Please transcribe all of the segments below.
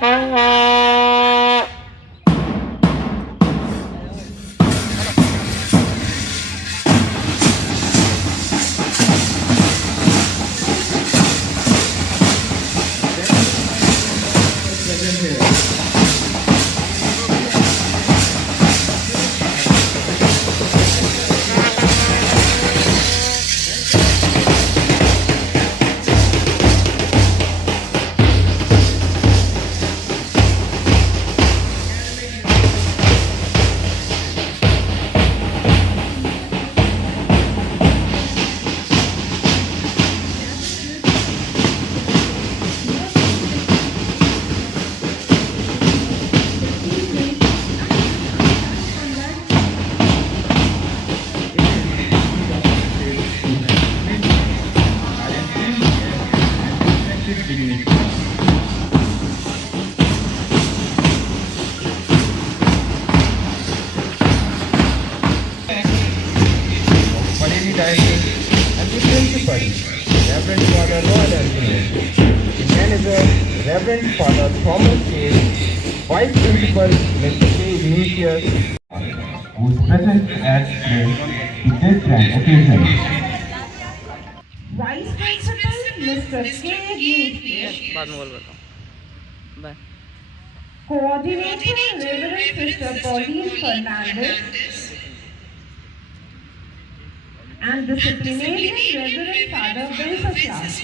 And the principal, Reverend Father Royal Anthony, the manager, Reverend Father Thomas K, Vice Principal, Mr. K. Vinicius, who is present as to this grand occasion. Vice Principal Mr. K. Vinicius, बाद में बोल बताओ bye Coordinator Reverend Sister Pauline Fernandez, and disciplinarian Reverend Father Venceslas.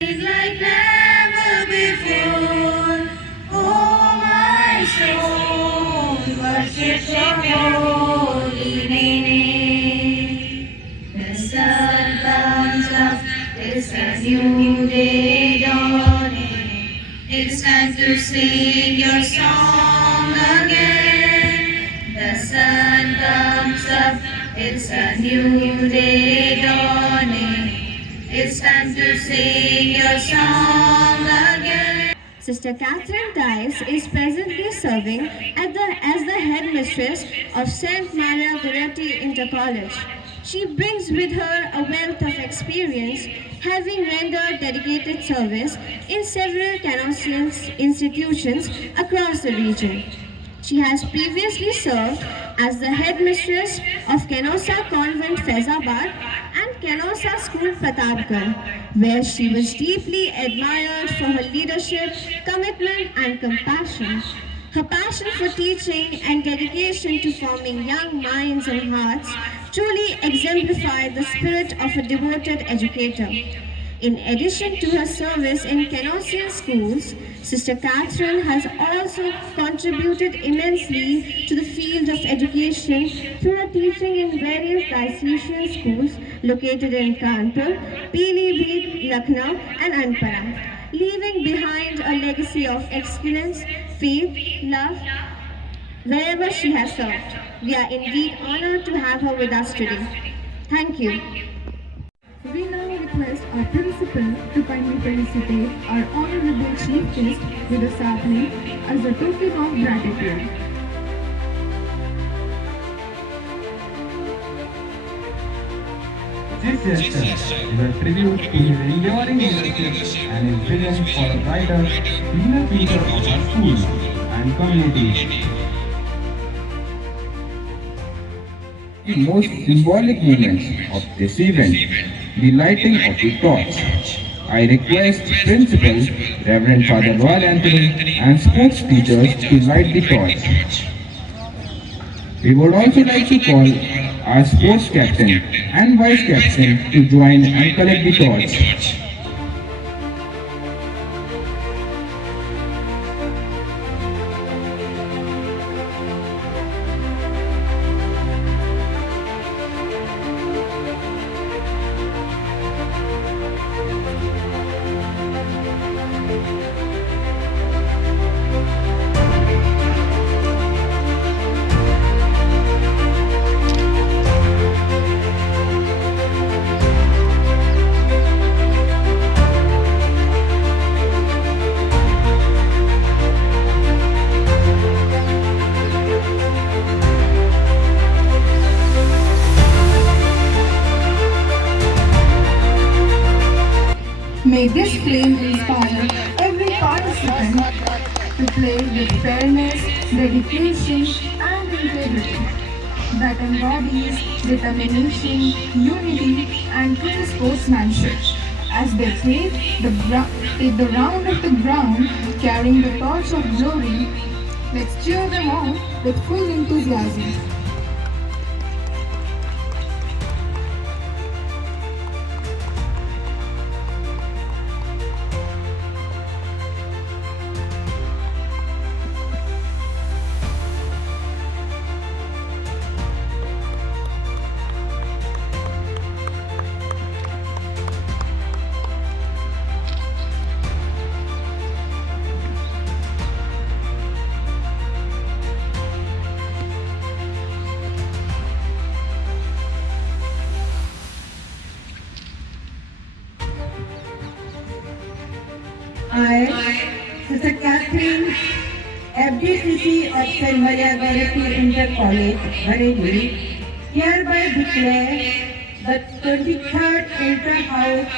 Is like never before, oh my soul, worship your holy name. The sun comes up, it's a new day dawning. It's time to sing your song again. The sun comes up, it's a new day dawning. It's time to sing your song again. Sister Catherine Dice is presently serving as the headmistress of St. Maria Goretti Inter College. She brings with her a wealth of experience, having rendered dedicated service in several Canossian institutions across the region. She has previously served as the headmistress of Canossa Convent Faizabad and Canossa School Pratapgarh, where she was deeply admired for her leadership, commitment and compassion. Her passion for teaching and dedication to forming young minds and hearts truly exemplified the spirit of a devoted educator. In addition to her service in Canossian schools, Sister Catherine has also contributed immensely to the field of education through her teaching in various diocesan schools located in Kanpur, Pilibhit, Lucknow and Anpara, leaving behind a legacy of excellence, faith, love, wherever she has served. We are indeed honored to have her with us today. Thank you. We now request our principal to kindly felicitate our honorable chief guest with a sapling as a token of gratitude. This gesture is a tribute to his enduring leadership and his vision for a brighter, greener future of our schools and community. The most symbolic moments of this event, the lighting of the torch. I request Principal, Reverend Father Royal Anthony and sports teachers to light the torch. We would also like to call our sports captain and vice captain to join and collect the torch. May this flame inspire every participant to play with fairness, dedication, and integrity that embodies determination, unity, and true sportsmanship. As they take the round of the ground, carrying the torch of glory, let's cheer them on with full enthusiasm. I, Sister Catherine, FDCC of St. Maria Goretti Inter College, Bareilly, hereby declare the 23rd Inter-House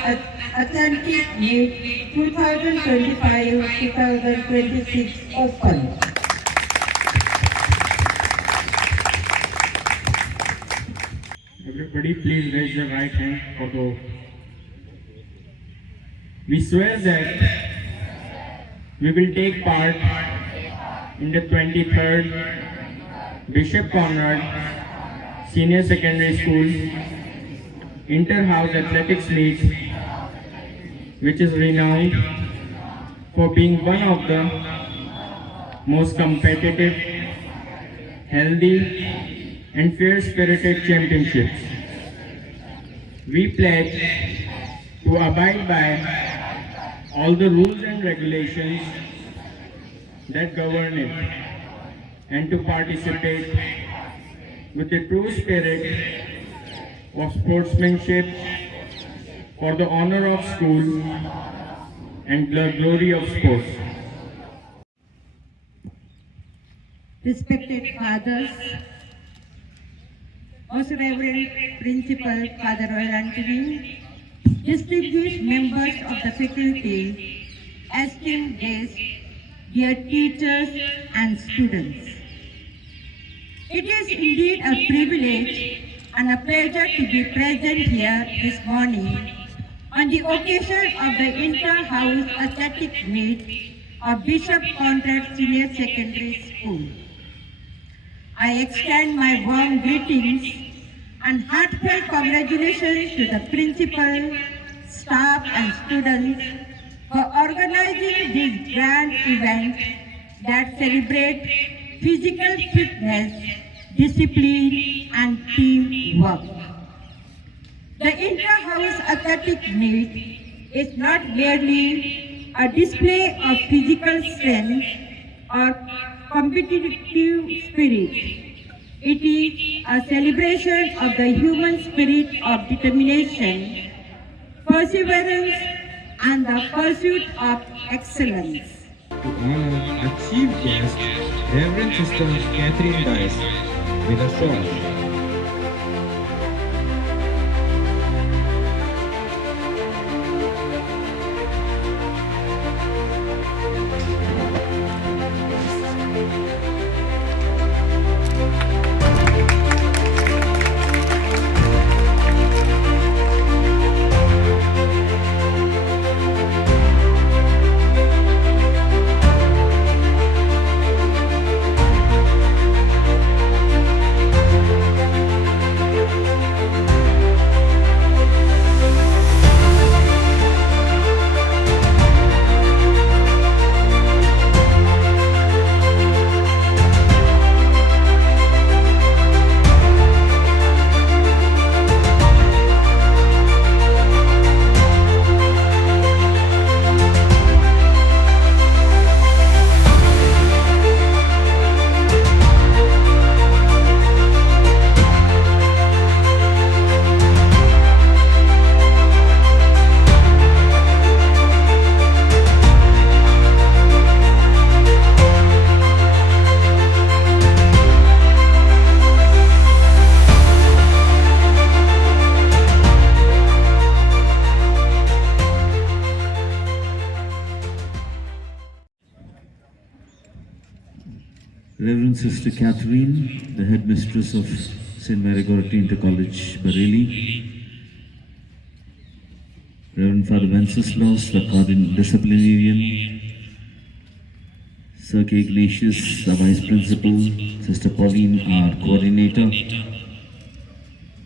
Athletic Meet 2025-2026 open. Everybody please raise your right hand for the oath. We swear that we will take part in the 23rd Bishop Conrad Senior Secondary School Inter-House Athletics Meet, which is renowned for being one of the most competitive, healthy, and fair-spirited championships. We pledge to abide by all the rules and regulations that govern it and to participate with the true spirit of sportsmanship for the honor of school and the glory of sports. Respected fathers, Most Reverend Principal Father Royal Anthony, distinguished members of the faculty, esteemed guests, dear teachers and students. It is indeed a privilege and a pleasure to be present here this morning on the occasion of the Inter-House Athletic Meet of Bishop Conrad Senior Secondary School. I extend my warm greetings and heartfelt congratulations to the principal, staff and students for organizing this grand event that celebrates physical fitness, discipline and teamwork. The Inter-House Athletic Meet is not merely a display of physical strength or competitive spirit. It is a celebration of the human spirit of determination, perseverance, and the pursuit of excellence. To honor our chief guest, Reverend Sister Catherine Dice, with a shawl. Reverend Sister Catherine, the headmistress of St. Mary Goretti Inter College, Bareilly. Reverend Father Wenceslas, the disciplinarian. Sir K. Ignatius, the vice principal. Sister Pauline, our coordinator.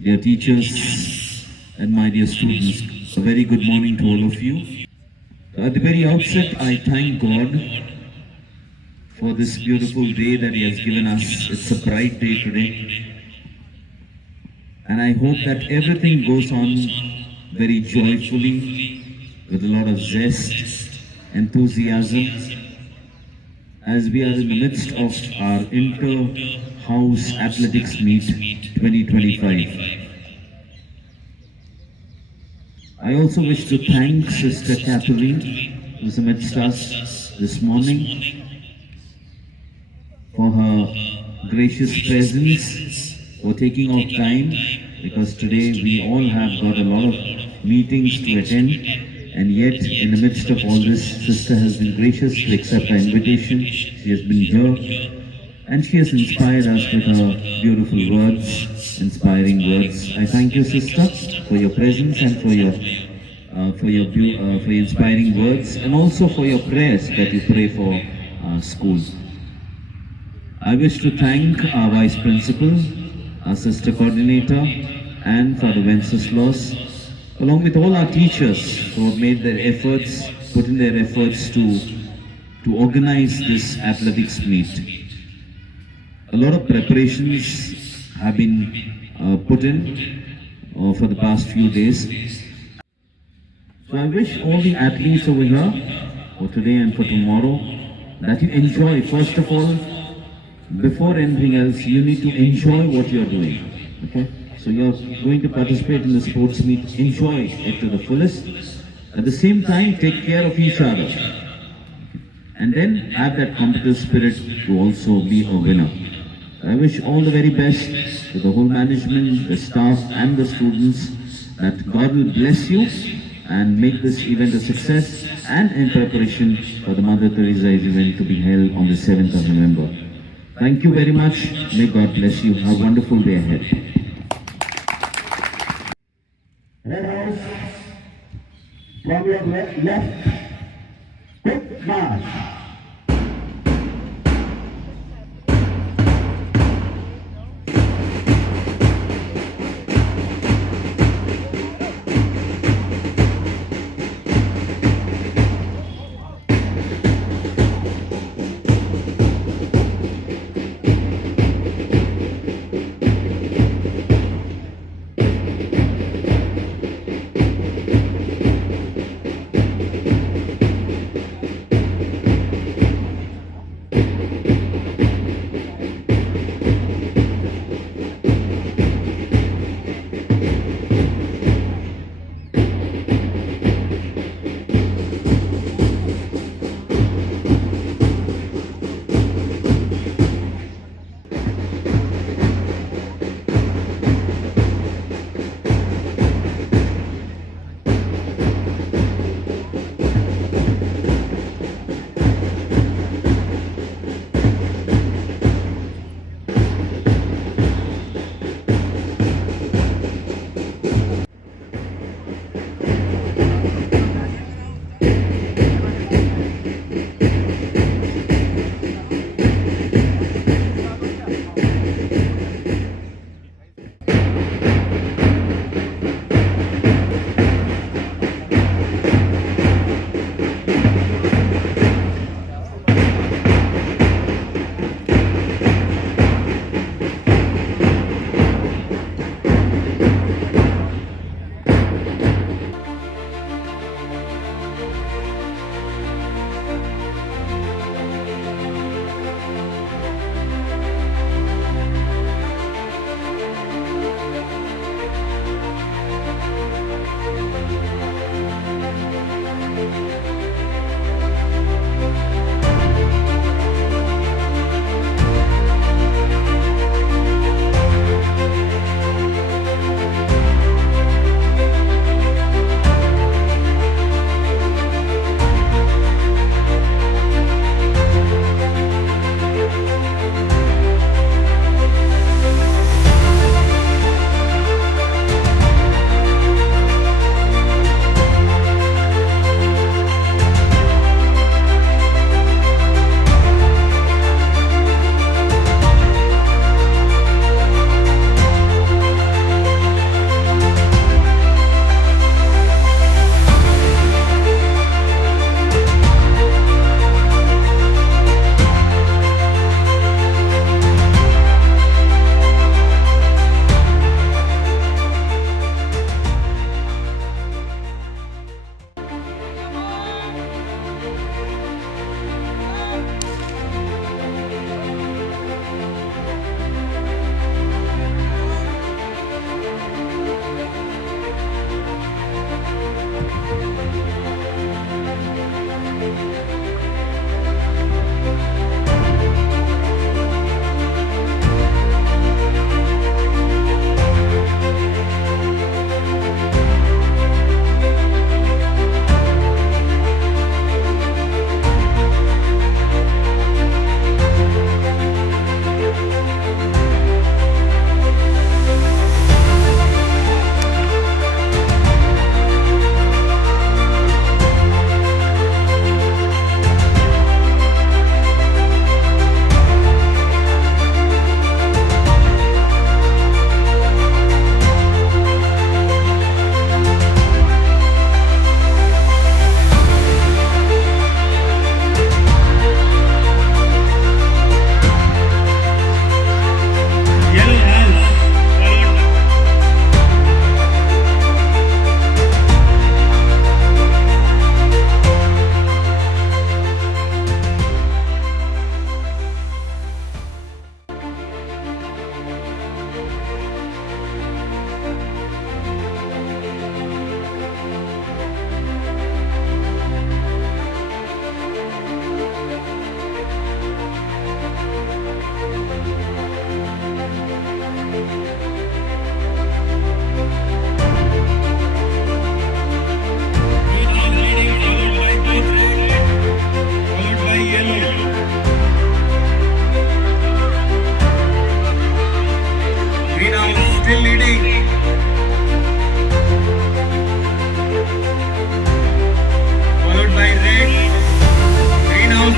Dear teachers and my dear students, a very good morning to all of you. At the very outset, I thank God for this beautiful day that He has given us. It's a bright day today. And I hope that everything goes on very joyfully, with a lot of zest, enthusiasm, as we are in the midst of our inter-house athletics meet 2025. I also wish to thank Sister Catherine, who is amidst us this morning, for her gracious presence, for taking out time, because today we all have got a lot of meetings to attend, and yet in the midst of all this, Sister has been gracious to accept our invitation. She has been here, and she has inspired us with her beautiful words, inspiring words. I thank you, Sister, for your presence and for your inspiring words, and also for your prayers that you pray for our school. I wish to thank our Vice Principal, our Sister Coordinator, and Father Wenceslas, along with all our teachers who have made their efforts, put in their efforts to organize this athletics meet. A lot of preparations have been put in for the past few days. So I wish all the athletes over here, for today and for tomorrow, that you enjoy. First of all, before anything else, you need to enjoy what you're doing. Okay? So you're going to participate in the sports meet, enjoy it to the fullest. At the same time, take care of each other. And then have that competitive spirit to also be a winner. I wish all the very best to the whole management, the staff and the students, that God will bless you and make this event a success, and in preparation for the Mother Teresa event to be held on the 7th of November. Thank you very much. May God bless you. Have a wonderful day ahead. Red House, from your left, quick march.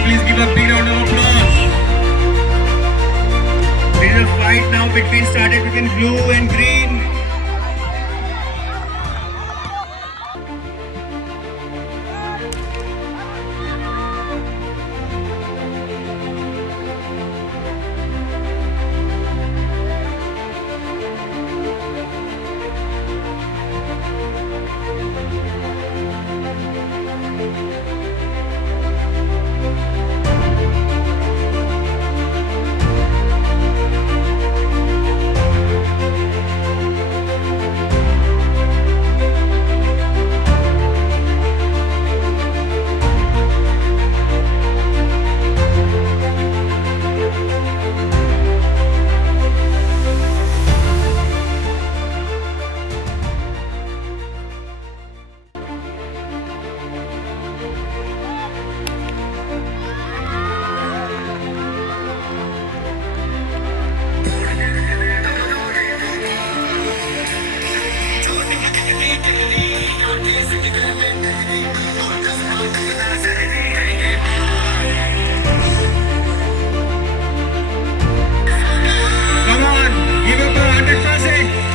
please give a big round of applause. There is a fight now between blue and green. Come on, give up 100%.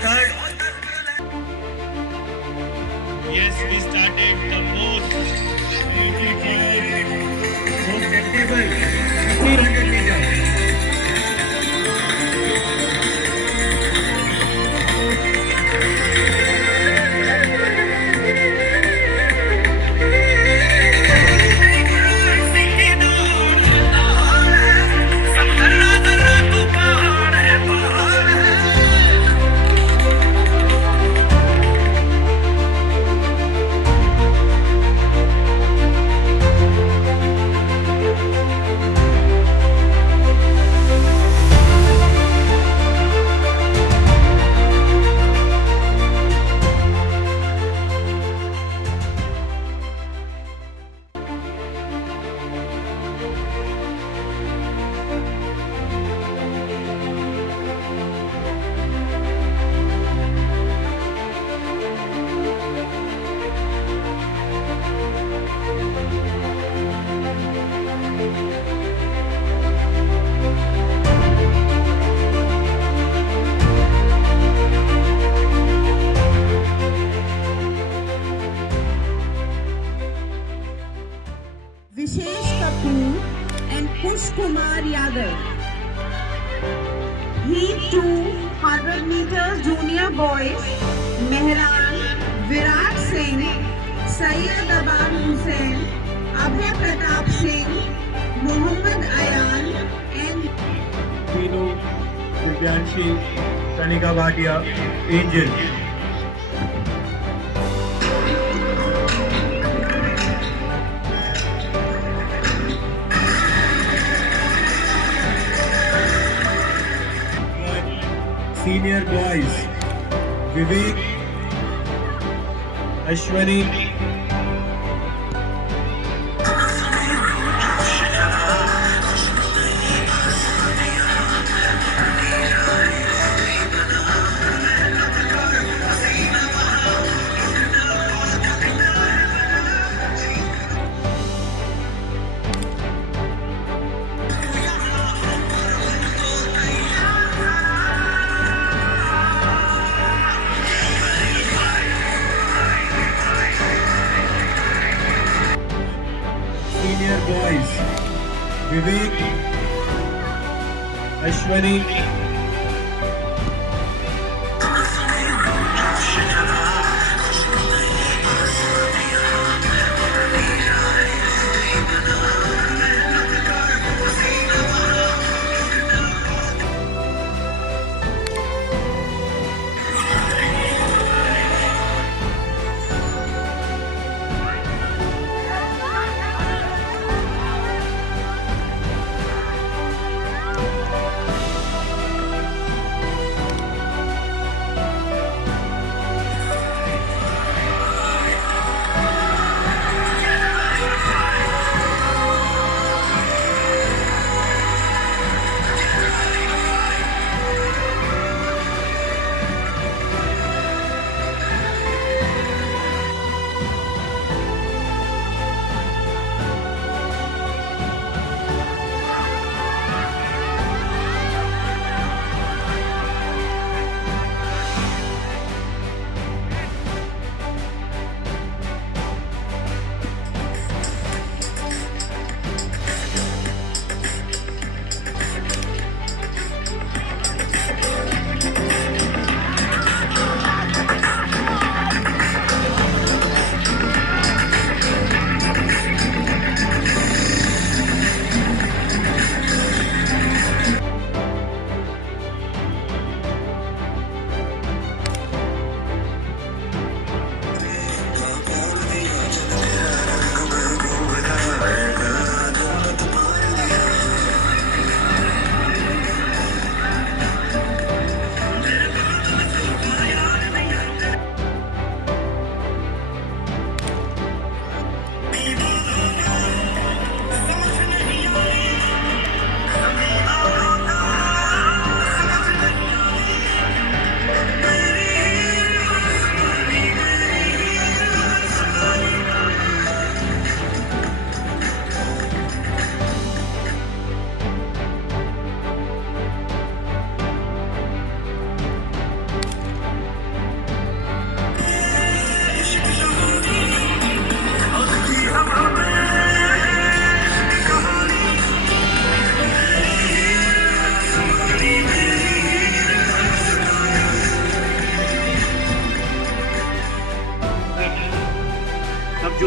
third. Yes, we started the most beautiful, most technical 400 meters. Vishesh Kapoor and Push Kumar Yadav. Heat 2 100 meters junior boys. Mehran, Virat Singh, Syed Abad Hussain, Abhay Pratap Singh, Mohammad Ayan and Pinu, Divyanshi, Kanika Bhatia, Angel. Senior boys, Vivek, Ashwani, senior boys, Vivek, Ashwani,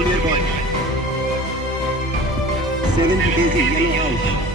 junior boy. 7th Daisy, yellow house.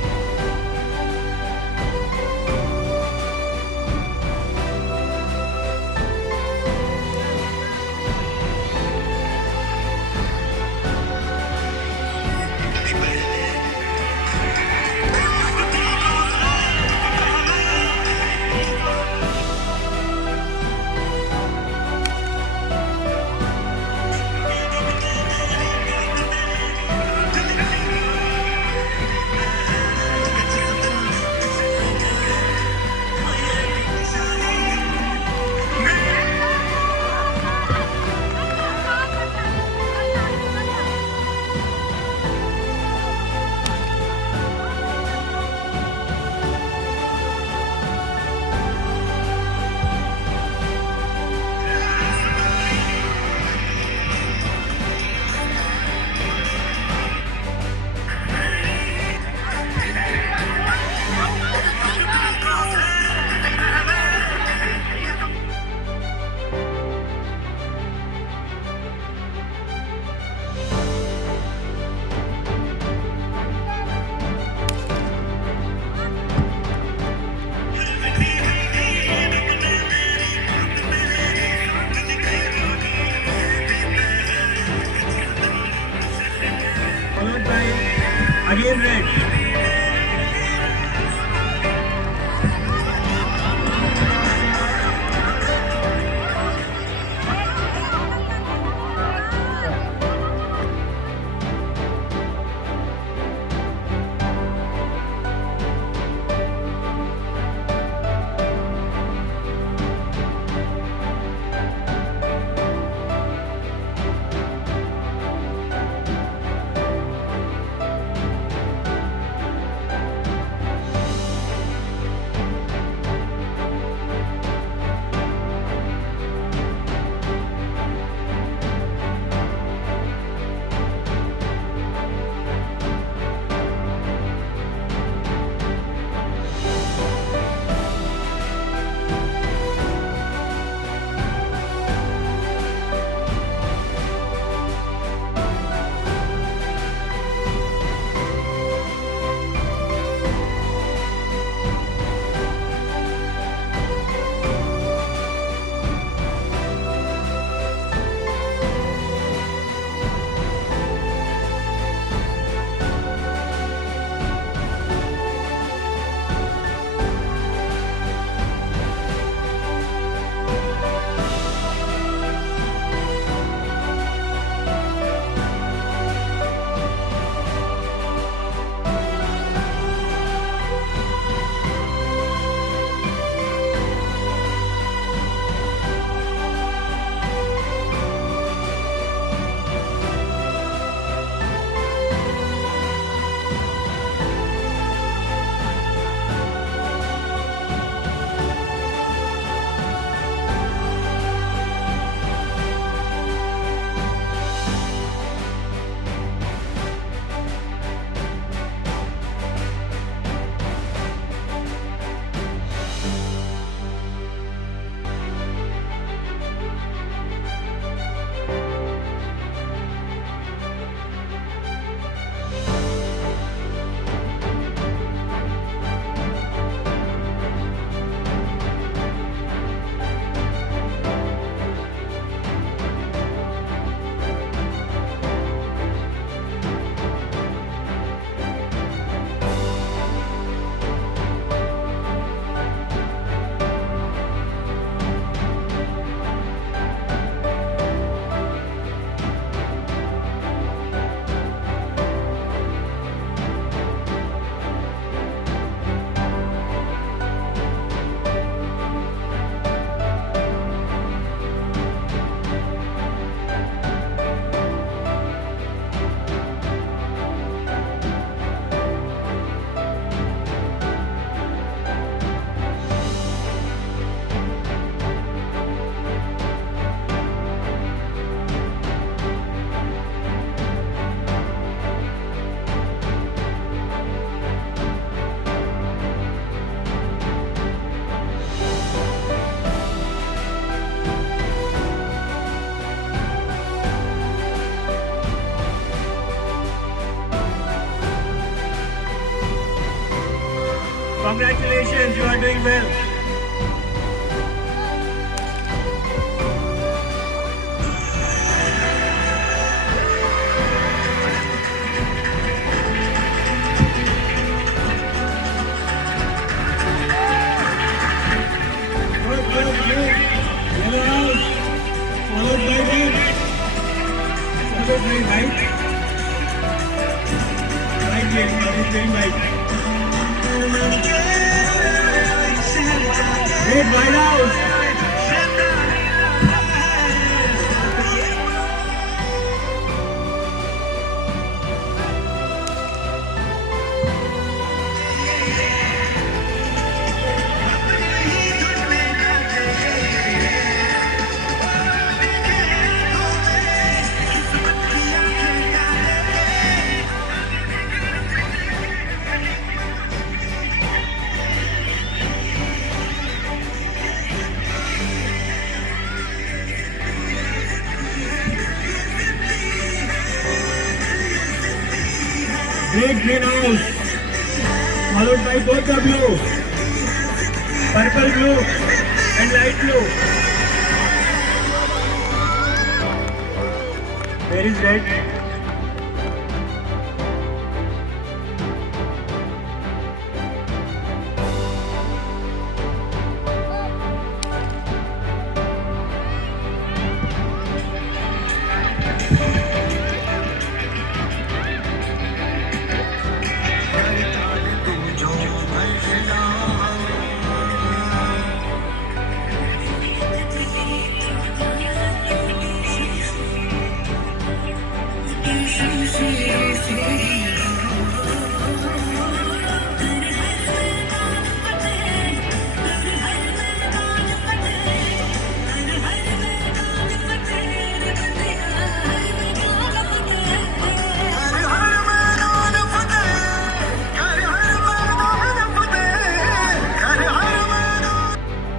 Followed by again red. congratulations, you are doing well. Followed by red. Followed by white. White game, is playing white. Red, white out. Red, green out. Followed by both the blue. Purple blue and light blue. Where is red?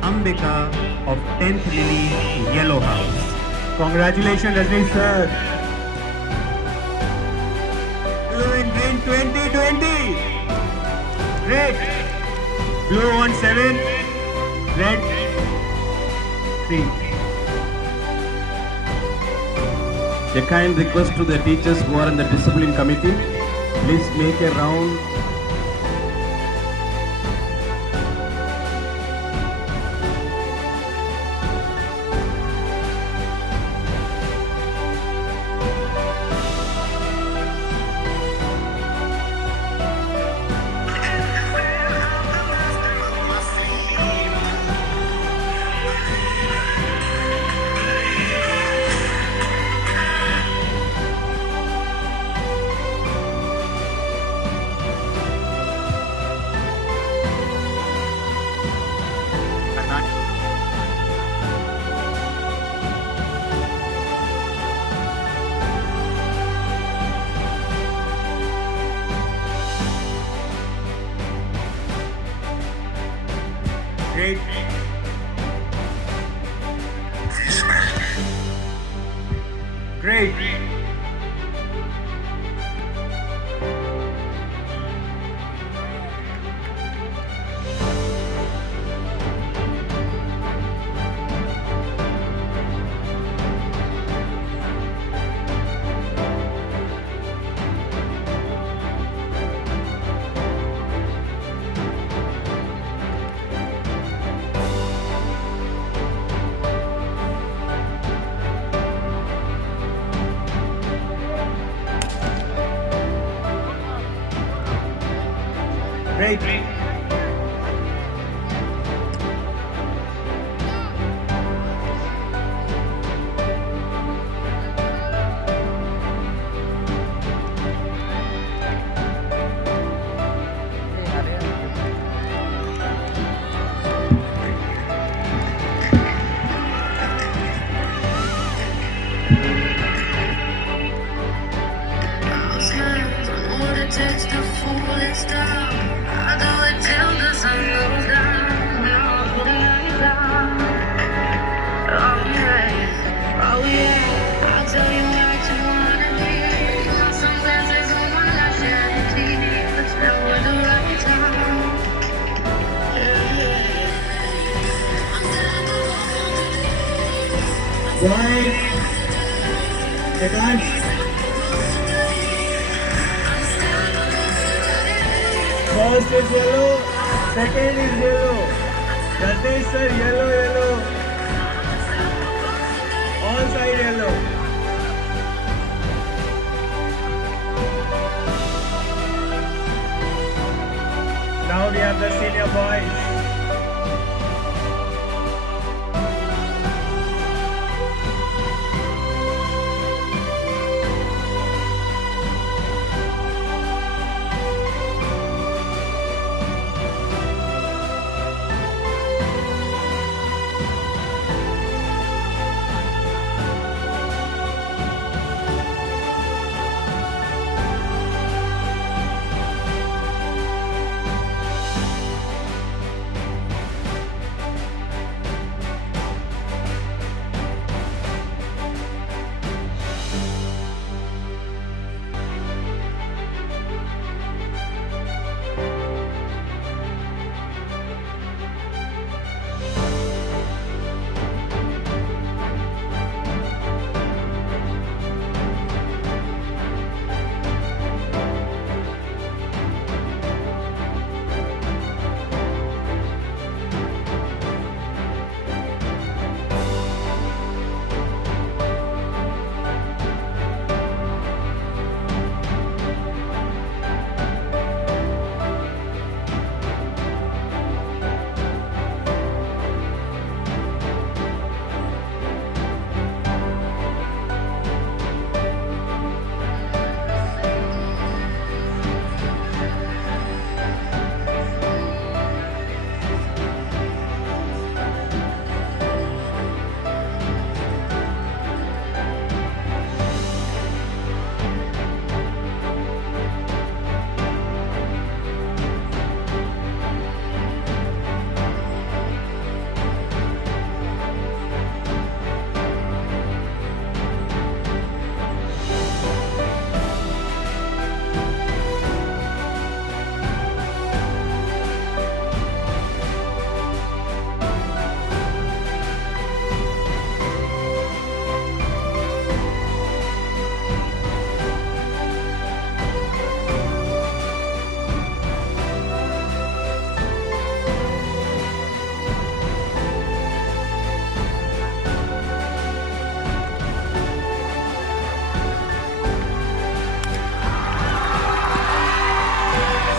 Ambika of 10th Lily Yellow House. Congratulations, Rajni sir. Blue in green 2020. Great. Blue on 7. Red 3. A kind request to the teachers who are in the discipline committee, please make a round. Great. Great. Great. Touch the fullest of Point. Second. First is yellow, second is yellow. Satish sir, yellow, yellow. All side yellow. Now we have the senior boys.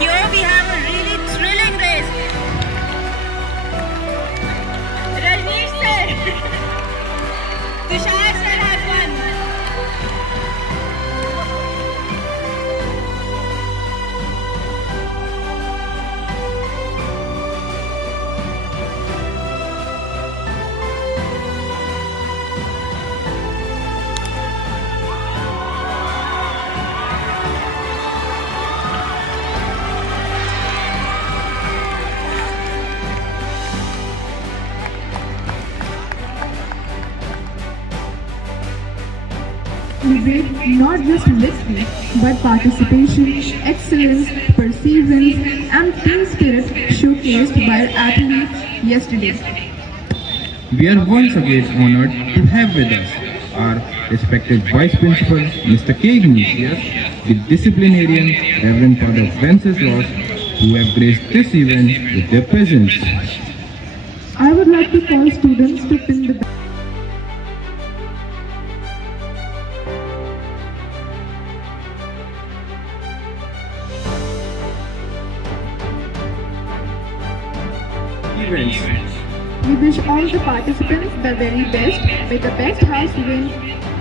Here we have a really thrilling race. Rajneesh sir, Tushar sir has won. Celebrate not just victory, but participation, excellence, perseverance, and team spirit showcased by our athletes yesterday. We are once again honored to have with us our respected Vice Principal, Mr. K. Ignatius, the disciplinarian, Reverend Father Wenceslas, who have graced this event with their presence. I would like to call students to pin the We wish all the participants the very best. May the best house win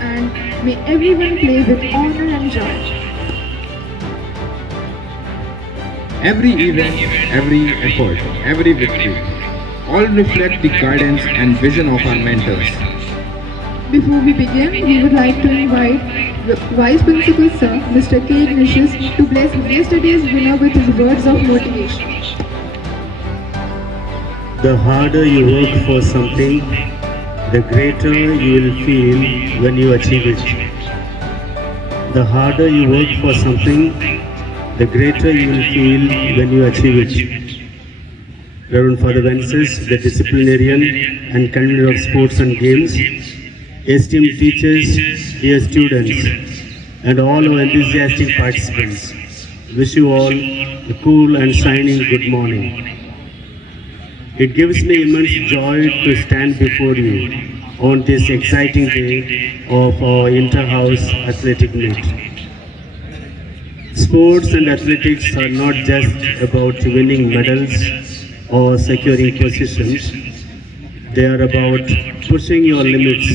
and may everyone play with honor and joy. Every event, every effort, every victory, all reflect the guidance and vision of our mentors. Before we begin, we would like to invite the Vice Principal Sir, Mr. K. Ignatius, to bless yesterday's winner with his words of motivation. The harder you work for something, the greater you will feel when you achieve it. The harder you work for something, the greater you will feel when you achieve it. Reverend Father Vences, the disciplinarian and convener of sports and games, esteemed teachers, dear students, and all our enthusiastic participants. Wish you all a cool and shining good morning. It gives me immense joy to stand before you on this exciting day of our inter-house athletic meet. Sports and athletics are not just about winning medals or securing positions. They are about pushing your limits,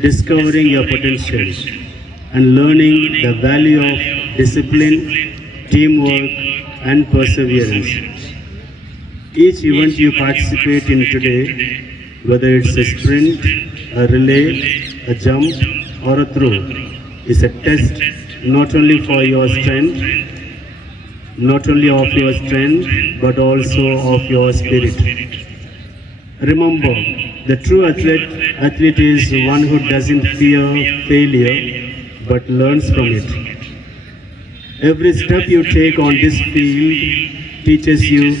discovering your potential, and learning the value of discipline, teamwork, and perseverance. Each event you participate in today, whether it's a sprint, a relay, a jump, or a throw, is a test not only of your strength, but also of your spirit. Remember, the true athlete is one who doesn't fear failure, but learns from it. Every step you take on this field teaches you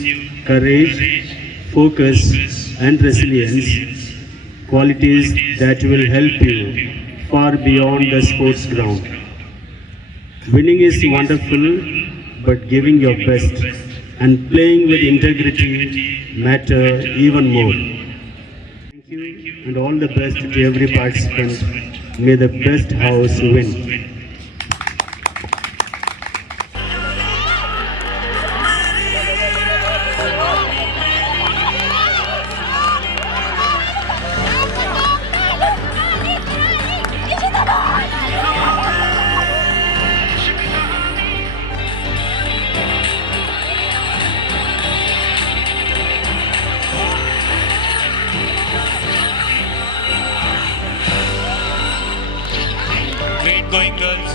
courage, focus, and resilience, qualities that will help you far beyond the sports ground. Winning is wonderful, but giving your best and playing with integrity matter even more. Thank you and all the best to every participant. May the best house win. Great going, girls.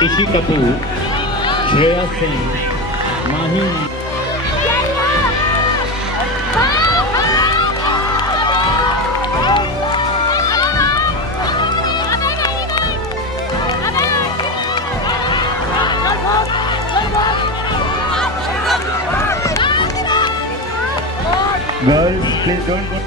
Rishi Kapoor, Shreya Sen, Mahi. Girls, please don't go.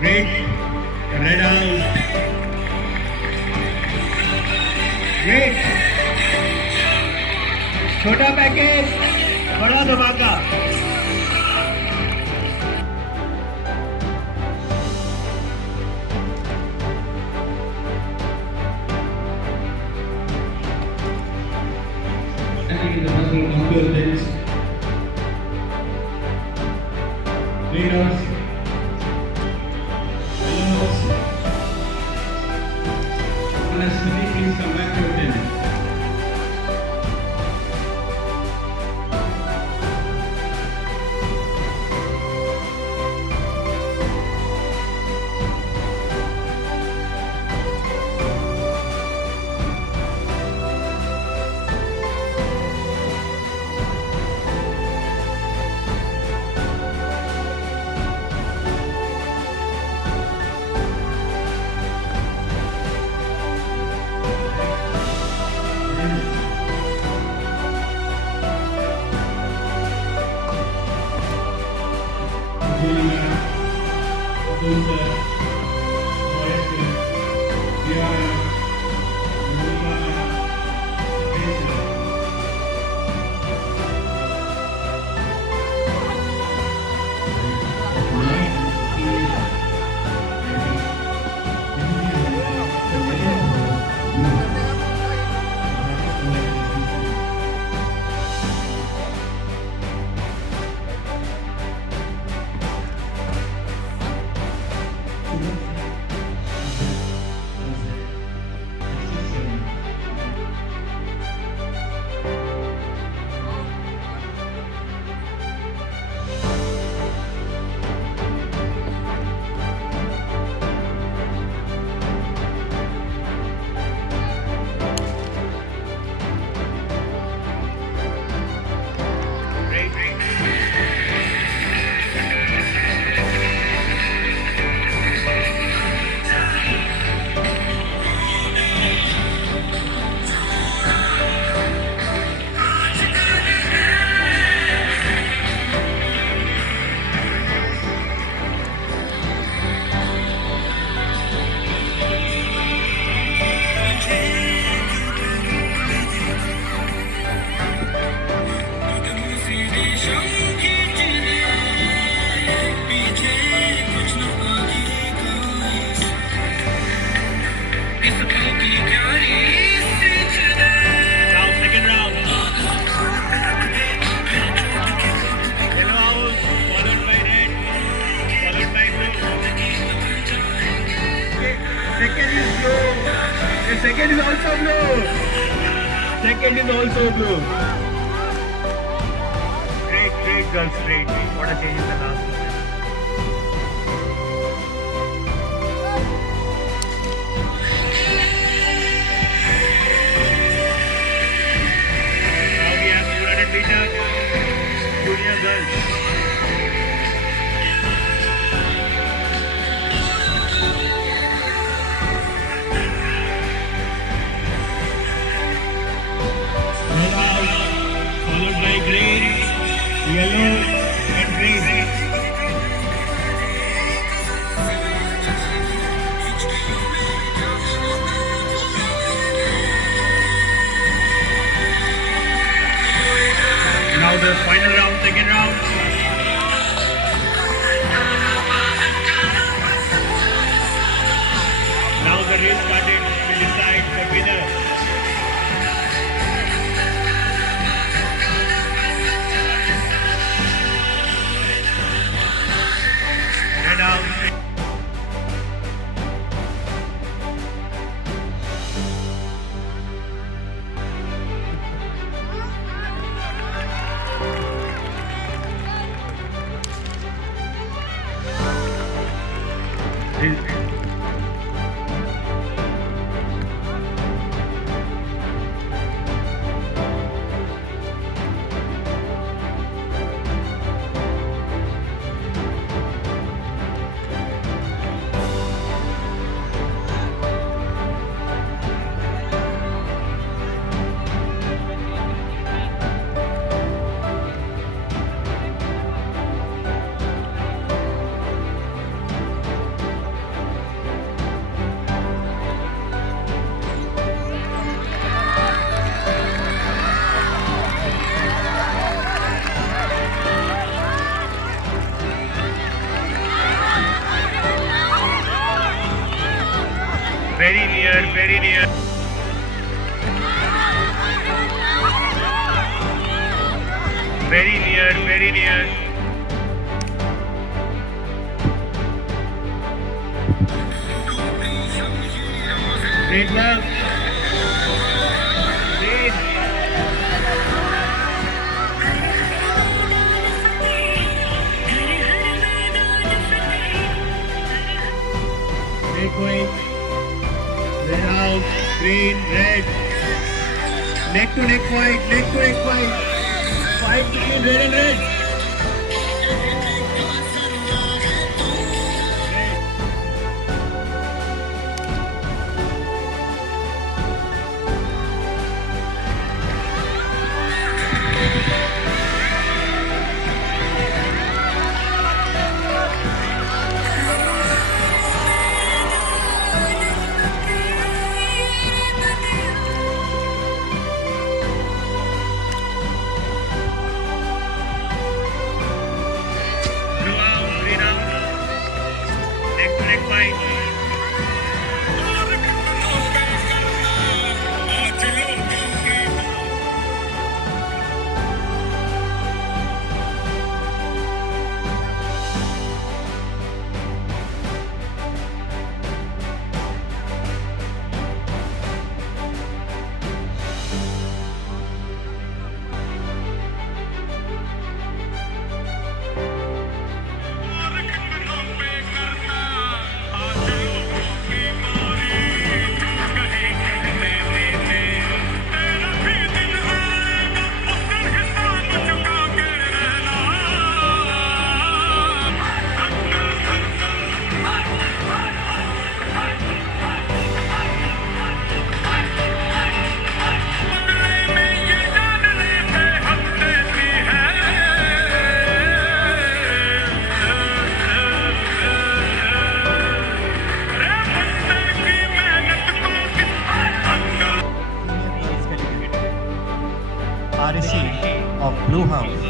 Great. Red out. Great. Chota package. बड़ा धमाका। Leaders, please come back to attendance. Second is also blue. Second is also blue. Great girls, great. What a change in the last moment. Now we have Surat and Beta, junior girls. Followed by green, yellow and green. Now the final round, second round. Now the race started will decide the winner. Very near, very near. Great work. Great. Great going. Red out, green, red. Neck to neck white, neck to neck white. White, green, red and red. Blue out, green out. Neck to neck white. RSC of Blue House.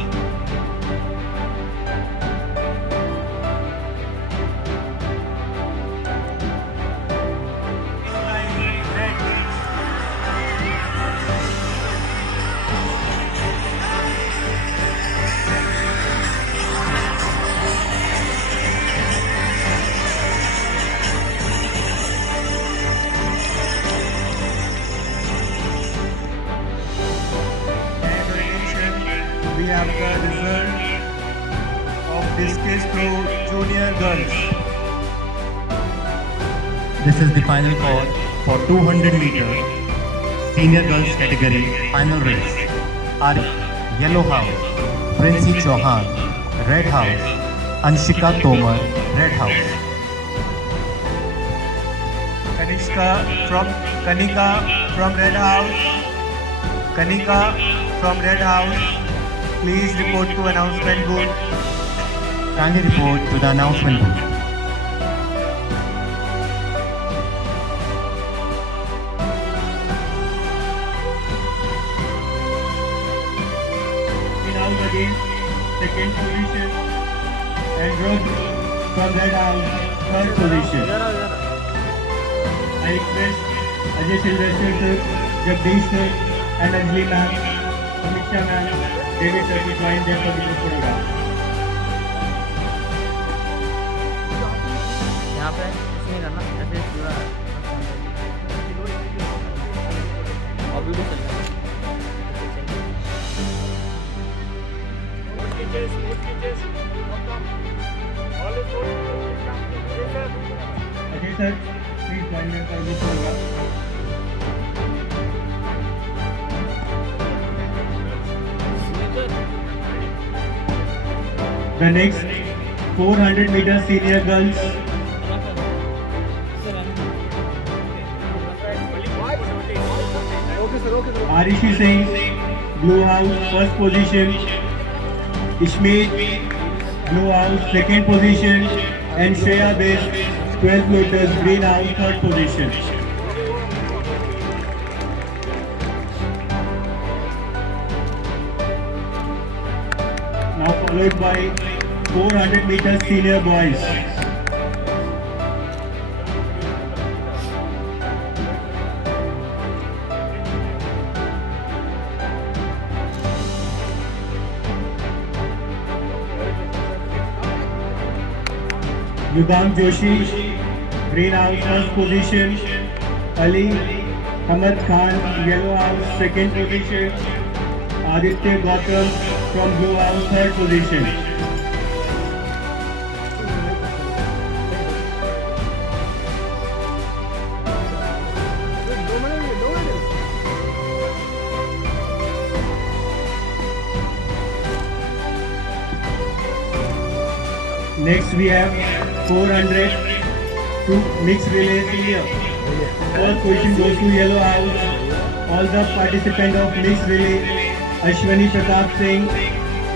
We have the result of discus throw junior girls. This is the final call for 200 meter senior girls category final race. Ari, Yellow House, Princey Chauhan, Red House, Anshika Tomar, Red House. Kanika from Red House. Kanika from Red House. Please report to announcement booth. Kindly report to the announcement booth. In house again, second position. And Rob from Red House, third position. I request Ajay Sylvester sir, Jagdish sir, and Anjali ma'am, Samiksha ma'am, David sir to join them for the photograph. यहाँ पे कुछ नहीं करना ऐसे पूरा और video चल रहा Ajay sir, please join them for the photograph. The next 400 meter senior girls. Arishi Singh, Blue House, first position. Ishmeet, Blue House, second position. And Shreya Base, 12 meters, Green House, third position. Now followed by 400 meters senior boys. Yugam Joshi, Green House first position. Ali Ahmad Khan, Yellow House second position. Aditya Gautam from Blue House third position. Next we have 400 to mixed relay senior. First position goes to Yellow House. All the participants of mixed relay: Ashwani Pratap Singh,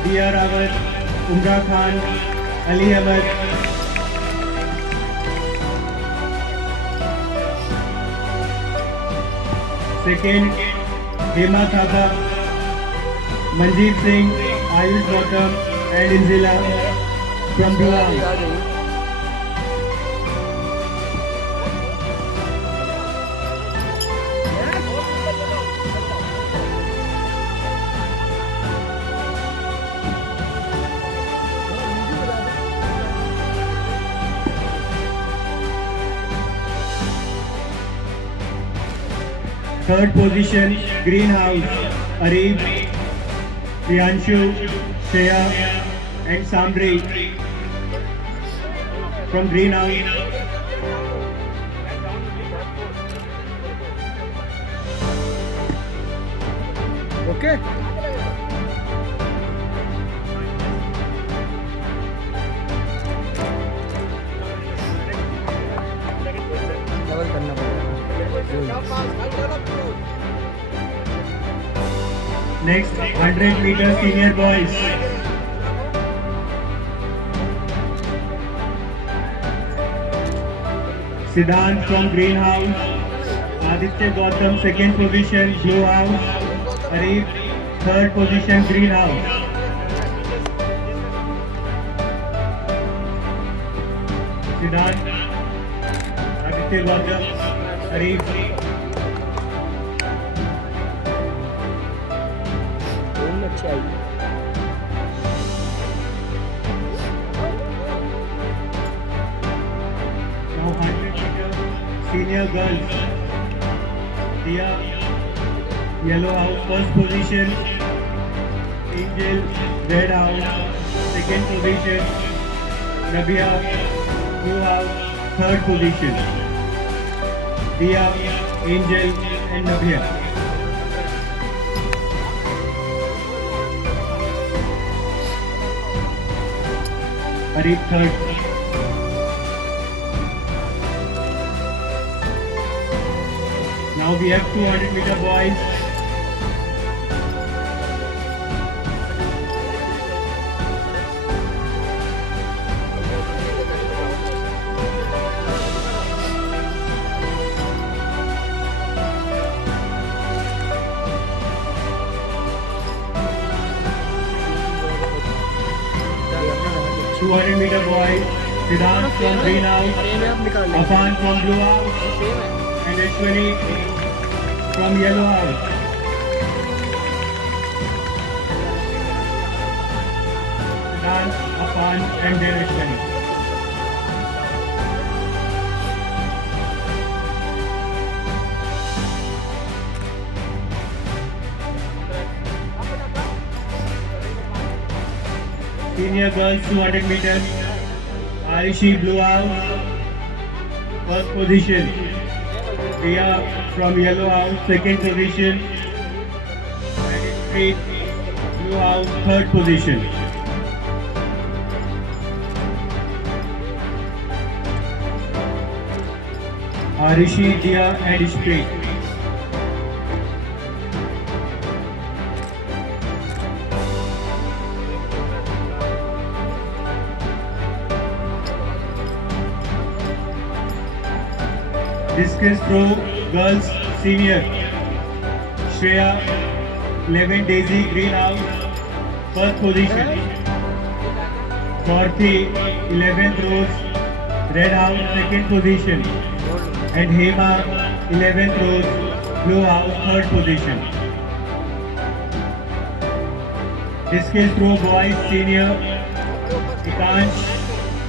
Diya Rawat, Umra Khan, Ali Ahmed. Second, Hema Thapa, Manjeet Singh, Ayush Gautam and Inzila from Blue House. Third position, Green House, Arif, Priyanshu, Shreya and Samri from Green House. Okay. Double करना पड़ेगा। Next, 100 meter senior boys. Siddhant from Green House, Aditya Gautam second position, Blue House, Arif third position, Green House. Siddhant, Aditya Gautam, Arif. अच्छी आई। Now 100 meter senior girls. Diya, Yellow House first position. Angel, Red House second position. Rabia, Blue House third position. Diya, Angel and Nabia. Arif third. Now we have 200 meter boys. Meter boys, Siddhant from Green House, Afan from Blue House, and Ashwani from Yellow House. Siddhant, Afan and then Ashwani. Senior girls 200 meters. Arishi Blue House first position. Diya from Yellow House second position. And Blue House third position. Arishi, Diya and Ishpreet. Discus throw girls senior. Shreya 11 Daisy Green House first position. Dorothy 11th Rose Red House second position. And Hema 11th Rose Blue House third position. Discus throw boys senior. Ikansh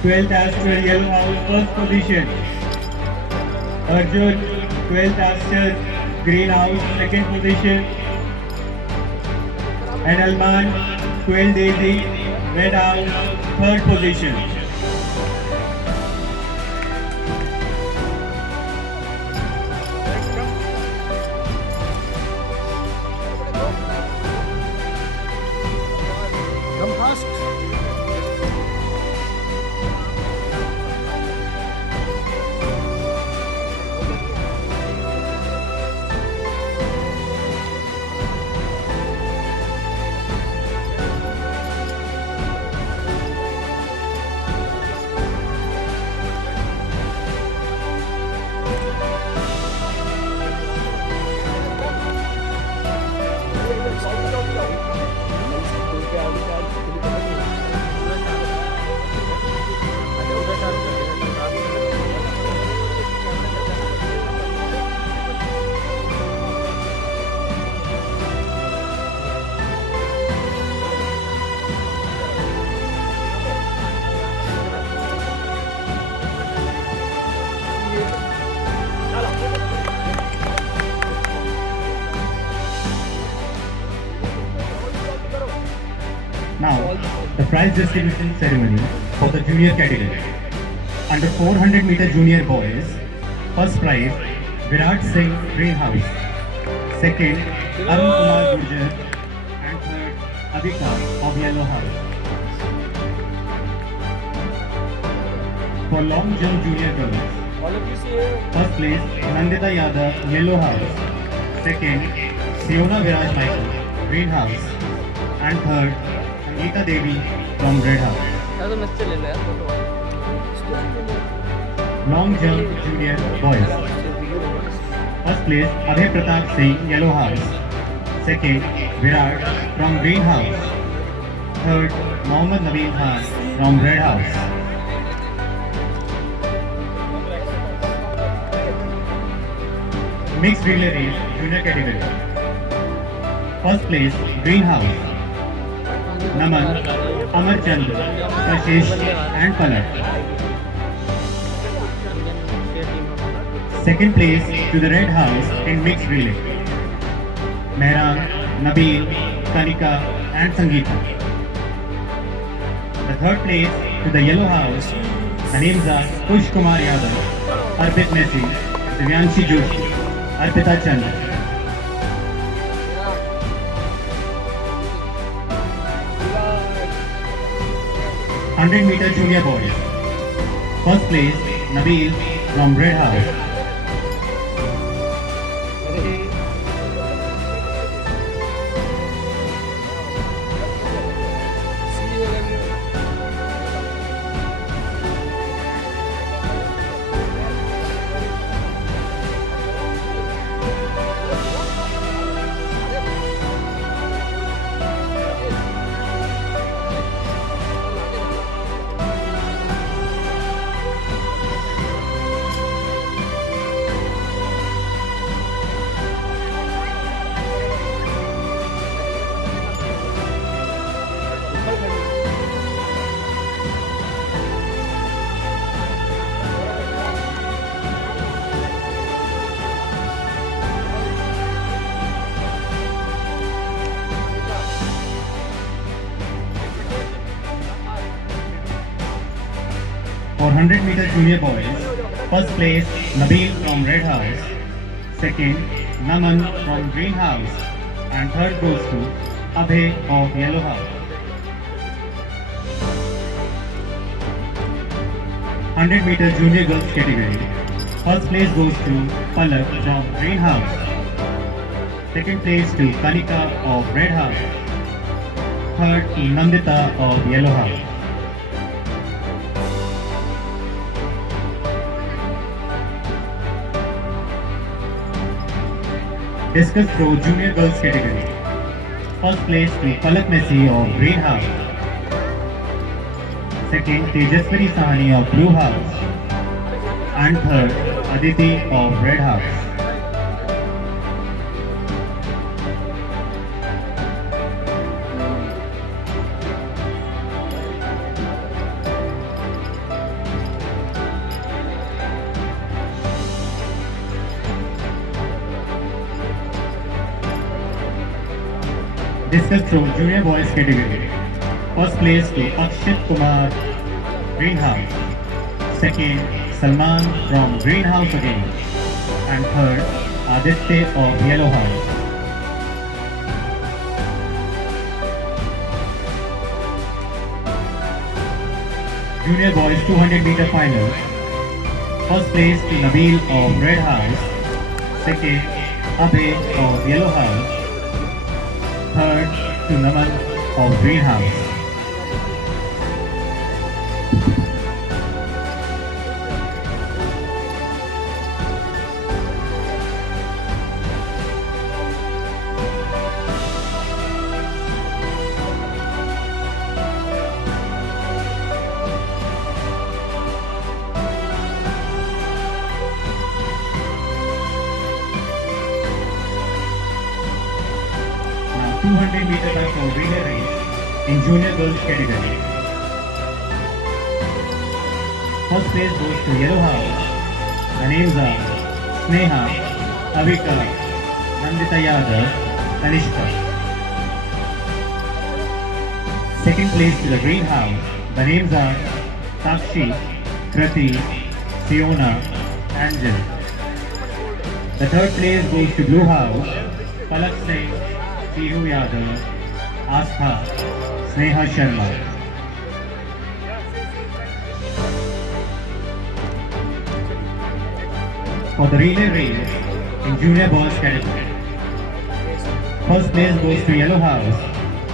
12th Astor Yellow House, first position. Arjun, 12th Astor Green House, second position. And Alman, 12th Daisy Red House, third position. Come fast. Now, the prize distribution ceremony for the junior category. Under 400 meter junior boys, first prize Virat Singh Greenhouse, second Arun Kumar Gurjar, and third Adhika of Yellow House. For long jump junior girls, first place Nandita Yadav Yellow House, second Siona Viraj Michael Greenhouse, and third Sangeeta Devi from Red House. Long jump junior boys. First place Abhay Pratap Singh Yellow House. Second Virat from Green House. Third Mohammad Naveen Khan from Red House. Mixed relay race junior category. First place Green House. Naman, Amar Chandra, Ashish and Palak. Second place to the Red House in mixed relay. Mehran, Nabil, Kanika and Sangeeta. The third place to the Yellow House, the names are Push Kumar Yadav, Arpit Messi, Divyanshi Joshi, Arpita Chandra. 100 meter junior boys. First place Nabil from Red House. For 100 meter junior boys, first place Nabil from Red House, second Naman from Green House, and third goes to Abhay of Yellow House. 100 meter junior girls category, first place goes to Palak from Green House, second place to Kanika of Red House, third to Nandita of Yellow House. Discus throw junior girls category. First place to Palak Messi of Green House. Second Tejaswari Sahani of Blue House. And third Aditi of Red House. discus throw junior boys category. First place to Akshit Kumar, Greenhouse. Second, Salman from Greenhouse again. And third, Aditya of Yellow House. Junior boys 200-meter final. First place to Nabil of Red House. Second, Abhay of Yellow House. Third to Naman of Green House. Now 200-meter for relay race in junior girls category. First place goes to Yellow House. The names are Sneha, Avika, Nandita Yadav, Anishka. Second place to the Green House. The names are Sakshi, Krati, Fiona, Angel. The third place goes to Blue House. Palak Singh, Tihu Yadav, Astha, Sneha Sharma. For the relay race in junior boys category. First place goes to Yellow House.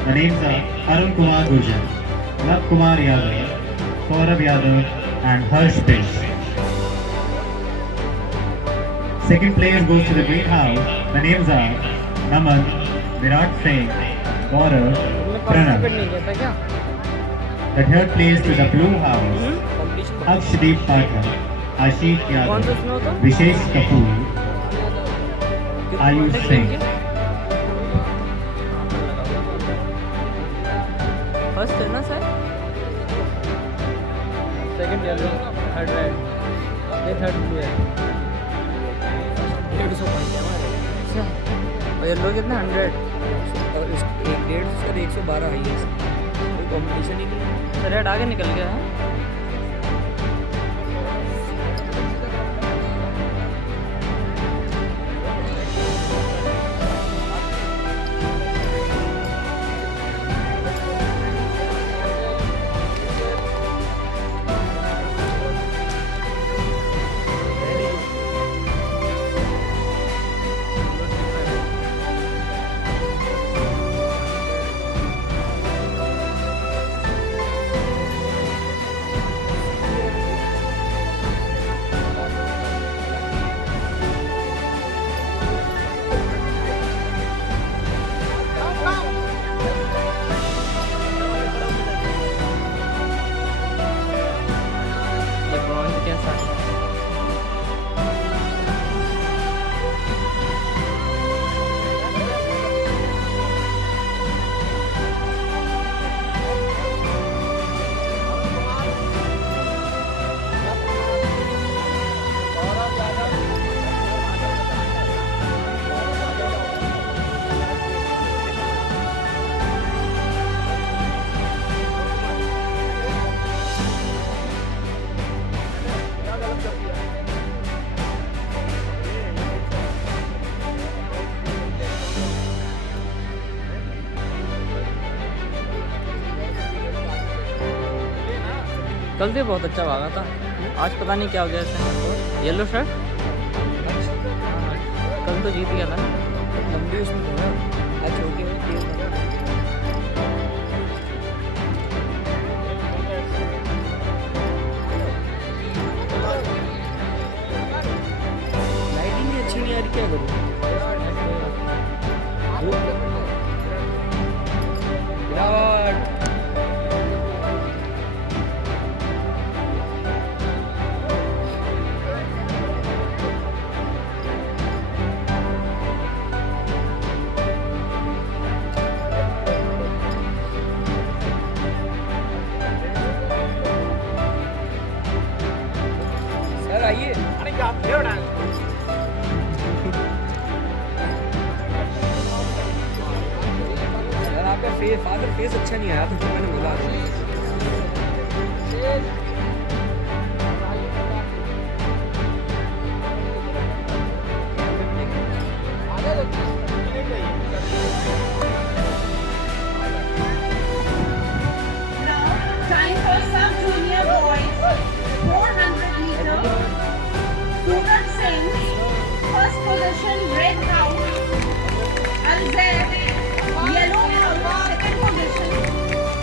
The names are Arun Kumar Gurjar, Lav Kumar Yadav, Saurabh Yadav and Harsh Page. Second place goes to the Green House. The names are Naman, Virat Singh, Gaurav, Pranav. The third place to the Blue House, Akshdeep Pathak, Ashish Yadav, Vishesh Kapoor, Ayush Singh. First है ना sir second yellow third red ये third blue है 150 point है हमारे अच्छा और yellow कितना 100 और इस एक 150 सर 112 है ये कोई कॉम्पिटिशन ही नहीं है सर रेड आगे निकल गया है कल भी बहुत अच्छा भागा था आज पता नहीं क्या हो गया इसे येलो शर्ट कल तो जीत गया था ना लंबी उसमें थोड़ा आज छोटी लाइटिंग भी अच्छी नहीं आ रही क्या करूँ अच्छा नहीं आया तो मैंने बोला Time for sub junior boys, 400 meter. Student sings, first position red house, Alzeb, yellow house, second position,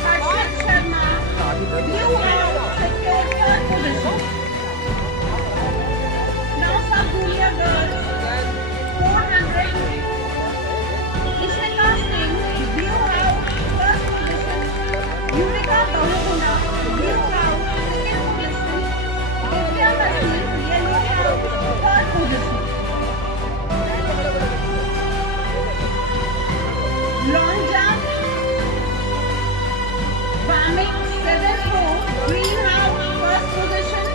Harshit Sharma, blue house, secured third position. Now sub junior girls, 400. Ishika Singh, blue house, first position, Yurika Dahuguna, blue house, second position, Divya Masih, yellow house, third position. Long jump, Vamik, 7-4, green house, first position,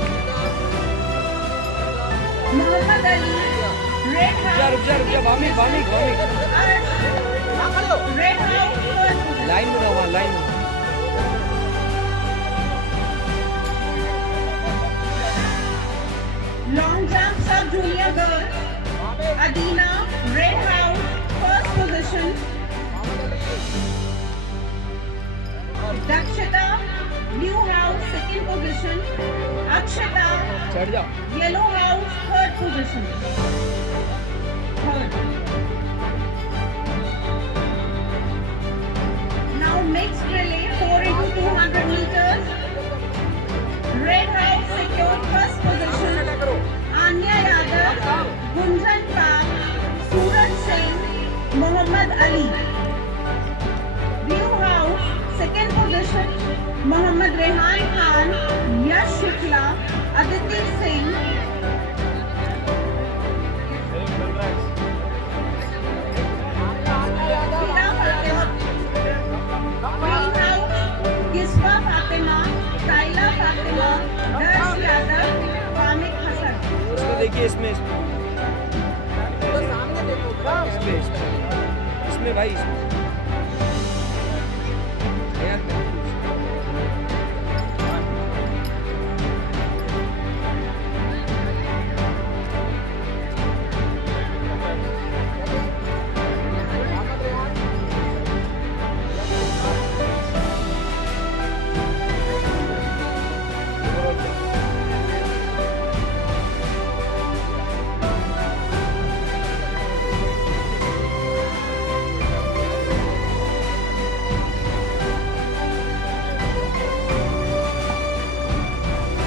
Muhammad Ali, red house, रुक जा Wamiq Wamiq Wamiq Arsh, red house, third position. Line में रहो line में Long jump sub junior girls, Adina, red house, first position, Dakshita, blue house, second position, Akshita, चढ़ जाओ yellow house, third position. Third. Now mixed relay 4 into 200 meters. Red house secured first position. Anya Yadav, Gunjan Pak, Suraj Singh, Muhammad Ali. Blue house second position. Muhammad Rehan Khan, Yash Shukla, Aditi Singh. Hira Fatima. Green house, Giswa Fatima, Tyla Fatima, Darsh Yadav, Vamik Hasan. इसमें देखिए इसमें भाई इसमें यार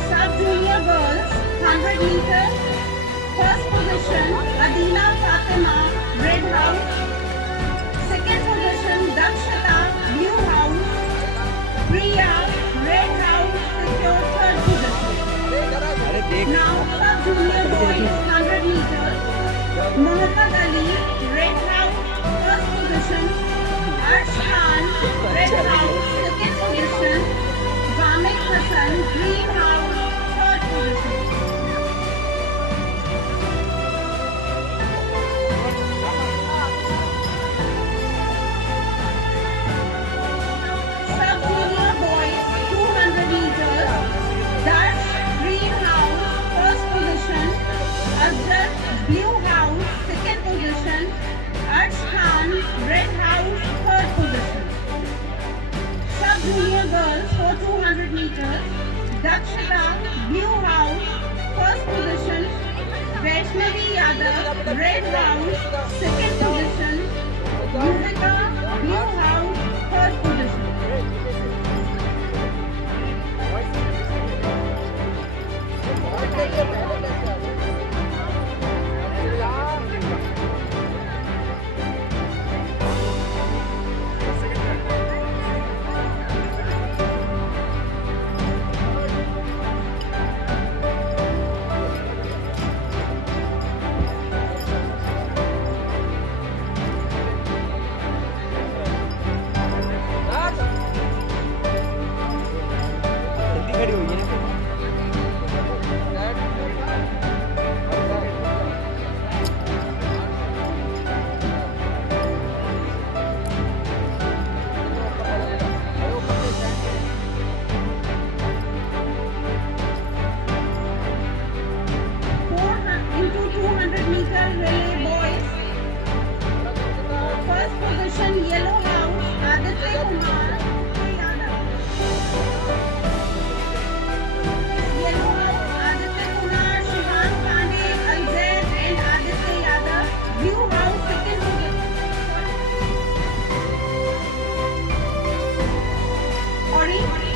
Sub junior girls, 100 meters. First position, Adila Fatima, red house. Second position, Dakshita, blue house. Priya, red house, secured third position. अरे देख Now, sub junior boys, 100 meters. Muhammad Ali, red house, first position. Arsh Khan, red house, second position. Vamik Hassan, green house, third position. Sub-junior boys, 200 meters. Darsh, green house, first position. Azhar, blue house, second position. Arsh Khan, red house, third position. Sub-junior girls for 200 meters. Dakshita, blue house, first position. Vaishnavi Yadav, red house, second position. Yuvika, blue house, third position.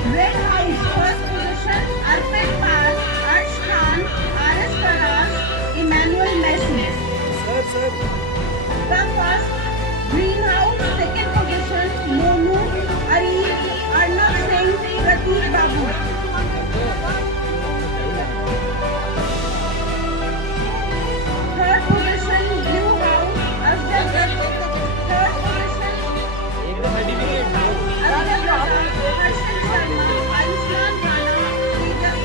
Red House, first position, Arpit Pal, Arsh Khan, RS Taras, Emmanuel Messi. Campus, Green House, second position, Monu, Arif, Arnav Singh, Prateek Babu. Third position, Blue House, Afzal. Third position, Afzal Raza, Harshan Sharma, Ayushman Rana, Tejas.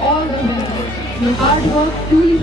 All the winners. Your hard work truly